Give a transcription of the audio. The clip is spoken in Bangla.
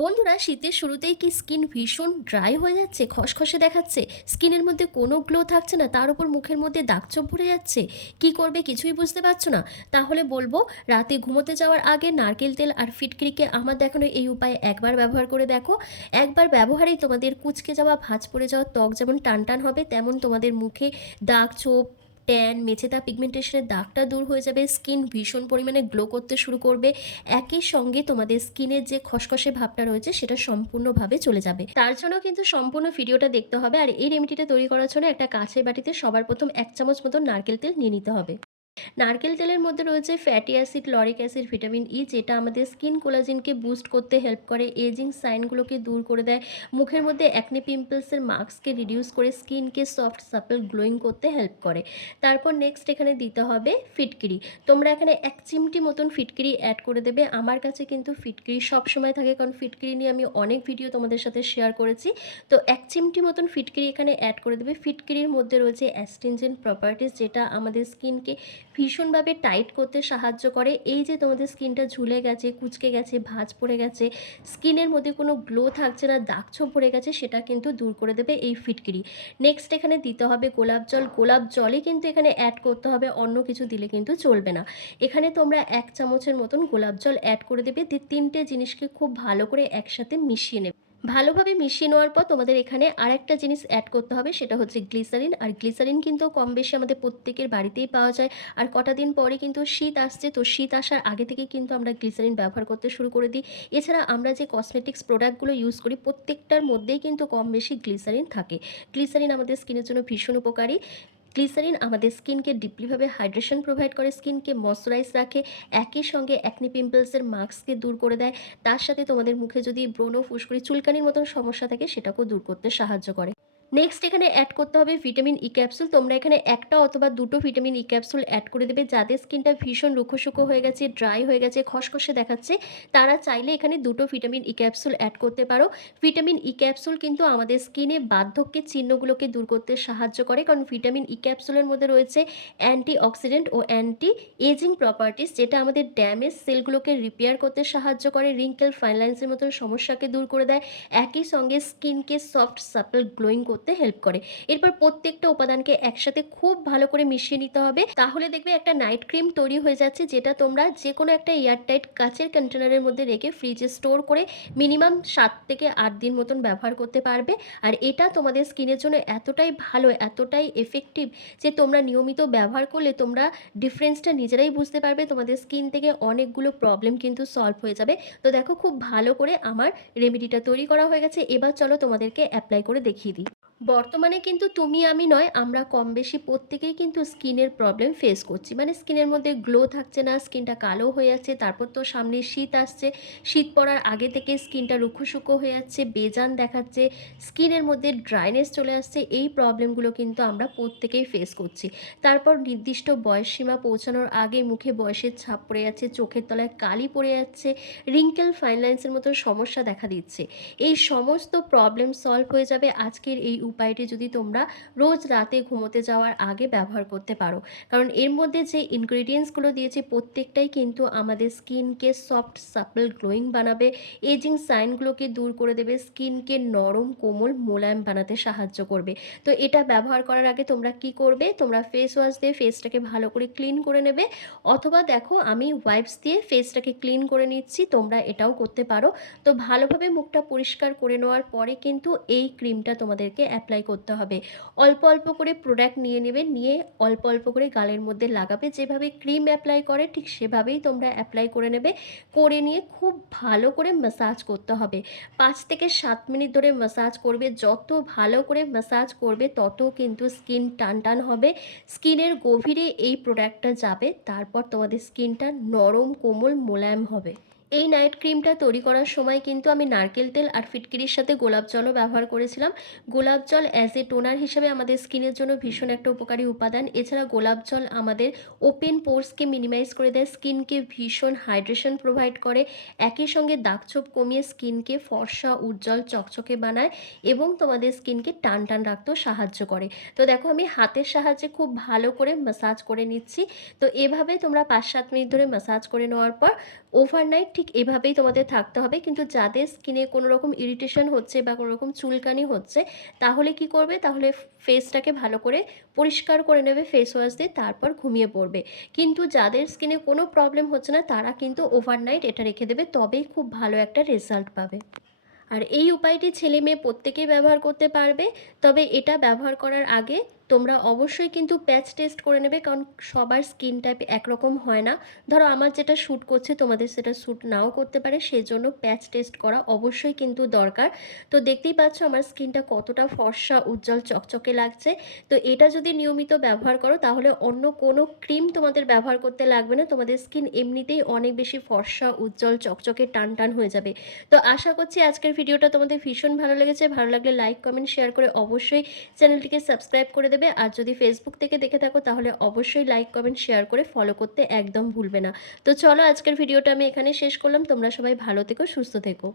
বন্ধুরা, শীতের শুরুতেই কি স্কিন ভীষণ ড্রাই হয়ে যাচ্ছে, খসখসে দেখাচ্ছে? স্কিনের মধ্যে কোনো গ্লো থাকছে না, তার উপর মুখের মধ্যে দাগচোপ ভরে যাচ্ছে? কি করবে কিছুই বুঝতে পারছ না? তাহলে বলব, রাতে ঘুমোতে যাওয়ার আগে নারকেল তেল আর ফিটকিরিকে আমার দেখানো এই উপায়ে একবার ব্যবহার করে দেখো। একবার ব্যবহারেই তোমাদের কুচকে যাওয়া, ভাঁজ পড়ে যাওয়া ত্বক যেমন টান টান হবে, তেমন তোমাদের মুখে দাগ ছোপ ট্যান মেছেদা পিগমেন্টেশনের দাগটা দূর হয়ে যাবে স্কিন ভীষণ পরিমাণে গ্লো করতে শুরু করবে, একই সঙ্গে তোমাদের স্কিনের যে খসখসে ভাবটা রয়েছে, সেটা সম্পূর্ণভাবে চলে যাবে। তার জন্য কিন্তু সম্পূর্ণ ভিডিওটা দেখতে হবে, আর এই রেমেডিটা তৈরি করার জন্য একটা কাছের বাটিতে সবার প্রথম এক চামচ মতো নারকেল তেল নিয়ে নিতে হবে। নারকেল তেলের মধ্যে রয়েছে fatty acid lauric acid vitamin E যেটা আমাদের স্কিন কোলাজিনকে বুস্ট করতে হেল্প করে এজিং সাইনগুলোকে দূর করে দেয়। মুখের মধ্যে অ্যাকনে পিম্পলসের মার্কসকে রিডিউস করে স্কিনকে সফট সাপল গ্লোয়িং করতে হেল্প করে। তারপর নেক্সট এখানে দিতে হবে ফিটকিরি। তোমরা এখানে এক চিমটি মতন ফিটকিরি অ্যাড করে দেবে। আমার কাছে কিন্তু ফিটকিরি সব সময় থাকে, কারণ ফিটকিরি নিয়ে আমি অনেক ভিডিও তোমাদের সাথে শেয়ার করেছি। তো এক চিমটি মতন ফিটকিরি এখানে অ্যাড করে দেবে। ফিটকিরির মধ্যে রয়েছে অ্যাস্টিনজেন্ট প্রপার্টিস যেটা আমাদের স্কিনকে ভীষণভাবে টাইট করতে সাহায্য করে। এই যে তোমাদের স্কিনটা ঝুলে গেছে, কুচকে গেছে, ভাঁজ পড়ে গেছে স্কিনের মধ্যে কোনো গ্লো থাকছে না, দাগ ছোপ পড়ে গেছে, সেটা কিন্তু দূর করে দেবে এই ফিটকিরি। নেক্সট এখানে দিতে হবে গোলাপ জল। গোলাপ জলই কিন্তু এখানে অ্যাড করতে হবে, অন্য কিছু দিলে কিন্তু চলবে না। এখানে তোমরা এক চামচের মতন গোলাপ জল অ্যাড করে দেবে। তিনটে জিনিসকে খুব ভালো করে একসাথে মিশিয়ে নেবে। ভালোভাবে মিশিয়ে নেওয়ার পর তোমাদের এখানে আরেকটা জিনিস অ্যাড করতে হবে, সেটা হচ্ছে গ্লিসারিন আর গ্লিসারিন কিন্তু কম বেশি আমাদের প্রত্যেকের বাড়িতেই পাওয়া যায়। আর কটা দিন পরে কিন্তু শীত আসছে, তো শীত আসার আগে থেকে কিন্তু আমরা গ্লিসারিন ব্যবহার করতে শুরু করে দিই। এছাড়া আমরা যে কসমেটিক্স প্রোডাক্টগুলো ইউজ করি, প্রত্যেকটার মধ্যেই কিন্তু কম বেশি গ্লিসারিন থাকে। গ্লিসারিন আমাদের স্কিনের জন্য ভীষণ উপকারী। গ্লিসারিন আমাদের স্কিনকে ডিপলিভাবে হাইড্রেশন প্রোভাইড করে, স্কিনকে ময়শ্চারাইজ রাখে, একই সঙ্গে অ্যাকনি পিম্পলসের মাস্ককে দূর করে দেয়। তার সাথে তোমাদের মুখে যদি ব্রণ ফুসকুড়ি চুলকানির মতন সমস্যা থাকে, সেটাকেও দূর করতে সাহায্য করে। নেক্সট এখানে অ্যাড করতে হবে ভিটামিন ই ক্যাপসুল তোমরা এখানে একটা অথবা দুটো ভিটামিন ই ক্যাপসুল অ্যাড করে দেবে, যাদের স্কিনটা ভীষণ রুখোশুকো হয়ে গেছে ড্রাই হয়ে গেছে, খসখসে দেখাচ্ছে। তারা চাইলে এখানে দুটো ভিটামিন ই ক্যাপসুল অ্যাড করতে পারো। ভিটামিন ই ক্যাপসুল কিন্তু আমাদের স্কিনে বার্ধক্যের চিহ্নগুলোকে দূর করতে সাহায্য করে, কারণ ভিটামিন ই ক্যাপসুলের মধ্যে রয়েছে অ্যান্টি অক্সিডেন্ট ও অ্যান্টি এজিং প্রপার্টিস যেটা আমাদের ড্যামেজ সেলগুলোকে রিপেয়ার করতে সাহায্য করে রিঙ্কেল ফাইনলাইন্সের মতন সমস্যাকে দূর করে দেয়। একই সঙ্গে স্কিনকে সফট সাপল গ্লোয়িং করতে হেল্প করে। এরপর প্রত্যেকটা উপাদানকে একসাথে খুব ভালো করে মিশিয়ে নিতে হবে। তাহলে দেখবে একটা নাইট ক্রিম তৈরি হয়ে যাচ্ছে, যেটা তোমরা যে কোনো একটা এয়ারটাইট কাচের কন্টেনারের মধ্যে রেখে ফ্রিজে স্টোর করে মিনিমাম সাত থেকে আট দিন মতন ব্যবহার করতে পারবে। আর এটা তোমাদের স্কিনের জন্য এতটাই ভালো, এতটাই এফেক্টিভ যে তোমরা নিয়মিত ব্যবহার করলে তোমরা ডিফারেন্সটা নিজেরাই বুঝতে পারবে। তোমাদের স্কিন থেকে অনেকগুলো প্রবলেম কিন্তু সলভ হয়ে যাবে। তো দেখো, খুব ভালো করে আমার রেমেডিটা তৈরি করা হয়ে গেছে। এবার চলো তোমাদেরকে অ্যাপ্লাই করে দেখিয়ে দিই। বর্তমানে কিন্তু তুমি, আমি নয়, আমরা কম বেশি প্রত্যেকেই কিন্তু স্কিনের প্রবলেম ফেস করছি। মানে স্কিনের মধ্যে গ্লো থাকছে না, স্কিনটা কালো হয়ে যাচ্ছে তারপর তো সামনে শীত আসছে। শীত পড়ার আগে থেকে স্কিনটা রুক্ষো হয়ে যাচ্ছে, বেজান দেখাচ্ছে, স্কিনের মধ্যে ড্রাইনেস চলে আসছে, এই প্রবলেমগুলো কিন্তু আমরা প্রত্যেকেই ফেস করছি। তারপর নির্দিষ্ট বয়স সীমা পৌঁছানোর আগে মুখে বয়সের ছাপ পড়ে যাচ্ছে, চোখের তলায় কালি পড়ে যাচ্ছে রিঙ্কেল ফাইনলাইন্সের মতো সমস্যা দেখা দিচ্ছে। এই সমস্ত প্রবলেম সলভ হয়ে যাবে আজকের এই উপায়টি যদি তোমরা রোজ রাতে ঘুমোতে যাওয়ার আগে ব্যবহার করতে পারো। কারণ এর মধ্যে যে ইনগ্রিডিয়েন্টসগুলো দিয়েছে, প্রত্যেকটাই কিন্তু আমাদের স্কিনকে সফট সাপল গ্লোয়িং বানাবে। এজিং সাইনগুলোকে দূর করে দেবে স্কিনকে নরম, কোমল, মোলায়েম বানাতে সাহায্য করবে। তো এটা ব্যবহার করার আগে তোমরা কি করবে? তোমরা ফেস ওয়াশ দিয়ে ফেসটাকে ভালো করে ক্লিন করে নেবে। অথবা দেখো, আমি ওয়াইপস দিয়ে ফেসটাকে ক্লিন করে নিচ্ছি, তোমরা এটাও করতে পারো। তো ভালোভাবে মুখটা পরিষ্কার করে নেওয়ার পরে কিন্তু এই ক্রিমটা তোমাদেরকে অ্যাপ্লাই করতে হবে। অল্প অল্প করে প্রোডাক্ট নিয়ে নেবে, নিয়ে অল্প অল্প করে গালের মধ্যে লাগাবে। যেভাবে ক্রিম অ্যাপ্লাই করে, ঠিক সেভাবেই তোমরা অ্যাপ্লাই করে নেবে। করে নিয়ে খুব ভালো করে ম্যাসাজ করতে হবে। পাঁচ থেকে সাত মিনিট ধরে ম্যাসাজ করবে। যত ভালো করে ম্যাসাজ করবে, তত কিন্তু স্কিন টান টান হবে। স্কিনের গভীরে এই প্রোডাক্টটা যাবে। তারপর তোমাদের স্কিনটা নরম, কোমল, মোলায়েম হবে। এই নাইট ক্রিমটা তৈরি করার সময় কিন্তু আমি নারকেল তেল আর ফিটকিরির সাথে গোলাপ জলও ব্যবহার করেছিলাম। গোলাপ জল অ্যাজ এ টোনার হিসেবে আমাদের স্কিনের জন্য ভীষণ একটা উপকারী উপাদান। এছাড়া গোলাপ জল আমাদের ওপেন পোর্সকে মিনিমাইজ করে দেয় স্কিনকে ভীষণ হাইড্রেশন প্রোভাইড করে। একই সঙ্গে দাগছোপ কমিয়ে স্কিনকে ফর্সা, উজ্জ্বল, চকচকে বানায় এবং তোমাদের স্কিনকে টান টান রাখতেও সাহায্য করে। তো দেখো আমি হাতের সাহায্যে খুব ভালো করে ম্যাসাজ করে নিচ্ছি। তো এভাবে তোমরা পাঁচ সাত মিনিট ধরে ম্যাসাজ করে নেওয়ার পর ওভারনাইট ঠিক এভাবেই তোমাদের থাকতে হবে। কিন্তু যাদের স্কিনে কোনো রকম ইরিটেশন হচ্ছে বা কোনো রকম চুলকানি হচ্ছে, তাহলে কি করবে? তাহলে ফেসটাকে ভালো করে পরিষ্কার করে নেবে ফেস ওয়াশ দিয়ে তারপর ঘুমিয়ে পড়বে। কিন্তু যাদের স্কিনে কোনো প্রবলেম হচ্ছে না, তারা কিন্তু ওভারনাইট এটা রেখে দেবে, তবেই খুব ভালো একটা রেজাল্ট পাবে। আর এই উপায়টি ছেলে মেয়ে প্রত্যেকেই ব্যবহার করতে পারবে, তবে এটা ব্যবহার করার আগে তোমরা অবশ্যই কিন্তু প্যাচ টেস্ট করে নেবে, কারণ সবার স্কিন টাইপ একরকম হয় না। ধরো আমার যেটা শ্যুট করছে, তোমাদের সেটা শ্যুট নাও করতে পারে, সেজন্য প্যাচ টেস্ট করা অবশ্যই কিন্তু দরকার। তো দেখতেই পাচ্ছ আমার স্কিনটা কতটা ফর্সা, উজ্জ্বল, চকচকে লাগছে। তো এটা যদি নিয়মিত ব্যবহার করো, তাহলে অন্য কোনো ক্রিম তোমাদের ব্যবহার করতে লাগবে না। তোমাদের স্কিন এমনিতেই অনেক বেশি ফর্সা, উজ্জ্বল, চকচকে, টান টান হয়ে যাবে। তো আশা করছি আজকের ভিডিওটা তোমাদের ভীষণ ভালো লেগেছে। ভালো লাগলে লাইক কমেন্ট শেয়ার করে অবশ্যই চ্যানেলটিকে সাবস্ক্রাইব করে দেবে। আর যদি ফেসবুক থেকে দেখে থাকো, তাহলে অবশ্যই লাইক কমেন্ট শেয়ার করে ফলো করতে একদম ভুলবে না। তো চলো আজকের ভিডিওটা আমি এখানে শেষ করলাম। তোমরা সবাই ভালো থেকো, সুস্থ থেকো।